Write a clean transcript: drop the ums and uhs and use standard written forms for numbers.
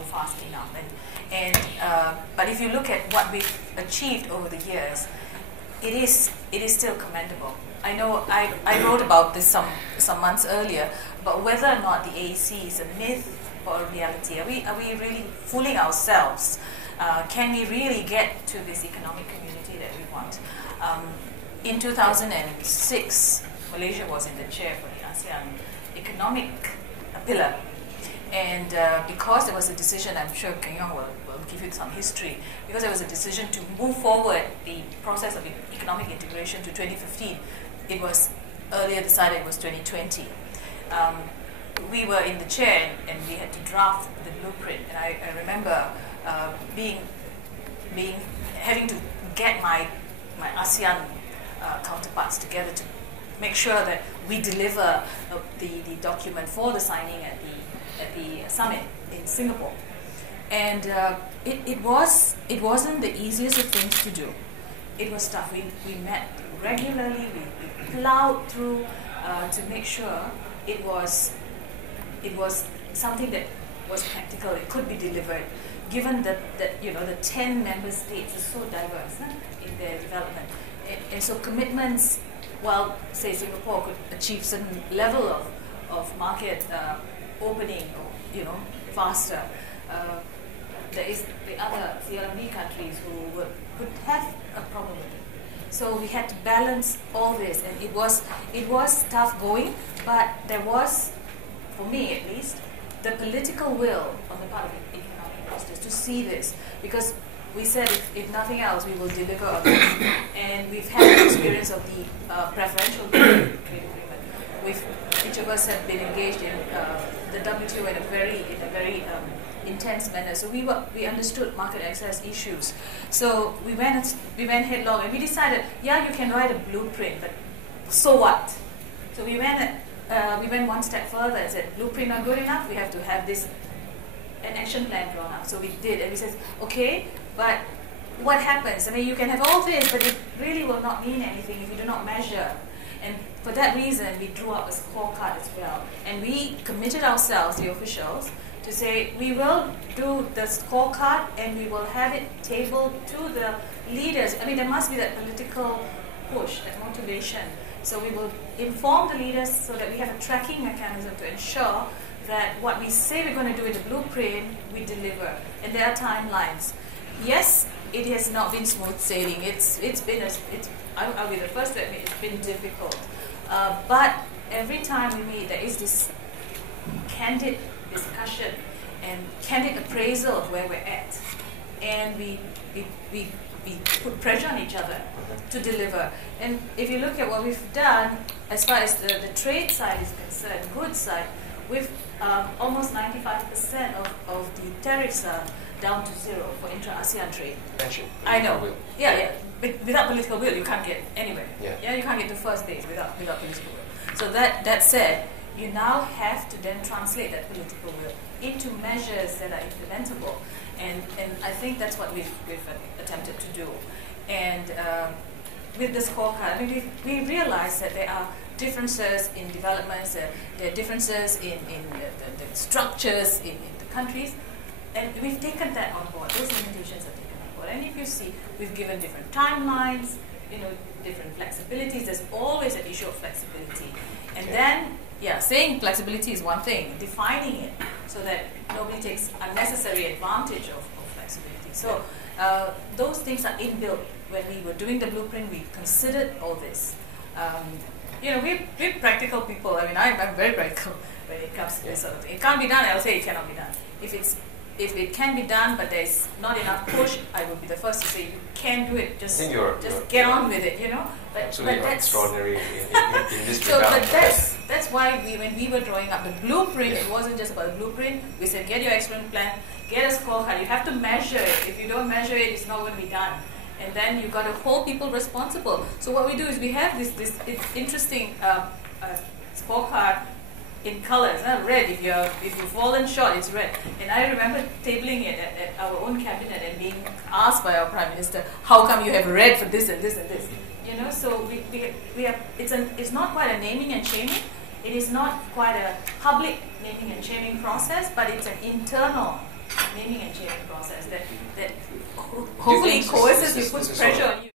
go fast enough. But if you look at what we've achieved over the years, it is still commendable. I know I wrote about this some months earlier, but whether or not the AEC is a myth or a reality, are we really fooling ourselves? Can we really get to this economic community that we want? In 2006, Malaysia was in the chair for the ASEAN economic pillar. And because there was a decision, I'm sure Keng Yong will give you some history, because there was a decision to move forward the process of economic integration to 2015, it was earlier decided it was 2020. We were in the chair and we had to draft the blueprint. And I remember having to get my ASEAN counterparts together to make sure that we deliver the document for the signing at the summit in Singapore. And it wasn't the easiest of things to do. It was tough. We met regularly. We plowed through to make sure it was something that was practical. It could be delivered, given that the 10 member states are so diverse in their development, and so commitments. While say Singapore could achieve certain level of market opening, or faster, there is the other CLMV countries who would have a problem with it. So we had to balance all this, and it was tough going, but there was, for me at least, the political will on the part of the economic investors to see this, because we said if nothing else, we will deliver on this. And we've had the experience of the preferential trade agreement. Each of us have been engaged in the WTO in a very intense manner. So we understood market access issues. So we went headlong, and we decided, yeah, you can write a blueprint, but so what? So we went one step further and said, blueprint not good enough. We have to have an action plan drawn up. So we did, and we said, okay, but what happens? I mean, you can have all this, but it really will not mean anything if you do not measure. And for that reason, we drew up a scorecard as well. And we committed ourselves, the officials, to say we will do the scorecard and we will have it tabled to the leaders. I mean, there must be that political push, that motivation. So we will inform the leaders so that we have a tracking mechanism to ensure that what we say we're going to do in the blueprint, we deliver. And there are timelines. Yes, it has not been smooth sailing. I'll be the first to admit it's been difficult. But every time we meet, there is this candid discussion and candid appraisal of where we're at. And we put pressure on each other to deliver. And if you look at what we've done, as far as the trade side is concerned, goods side, we've almost 95% of the tariffs are down to zero for intra-ASEAN trade. I know. Yeah. Without political will, you can't get anywhere. Yeah, you can't get to first base without political will. So that said, you now have to then translate that political will into measures that are implementable. And I think that's what we've attempted to do. And with the scorecard, I mean, we realized that there are differences in developments, there are differences in the structures in the countries, and we've taken that on board. Those limitations are taken on board. And if you see, we've given different timelines, different flexibilities. There's always an issue of flexibility. And then, saying flexibility is one thing, defining it so that nobody takes unnecessary advantage of flexibility. So those things are inbuilt. When we were doing the blueprint, we considered all this. We're practical people. I mean, I'm very practical when it comes to this sort of thing. It can't be done, I'll say it cannot be done. If it can be done, but there's not enough push, I would be the first to say you can do it. Just get on with it, But absolutely that's extraordinary in this regard. But that's why when we were drawing up the blueprint, it wasn't just about the blueprint. We said, get your excellent plan, get a scorecard. You have to measure it. If you don't measure it, it's not going to be done. And then you've got to hold people responsible. So what we do is we have this interesting scorecard in colors. Red, if you've fallen short, it's red. And I remember tabling it at our own cabinet and being asked by our Prime Minister, how come you have red for this and this and this? So we have, it's not quite a naming and shaming. It is not quite a public naming and shaming process, but it's an internal naming and shaming process that hopefully coerces you, puts pressure on you.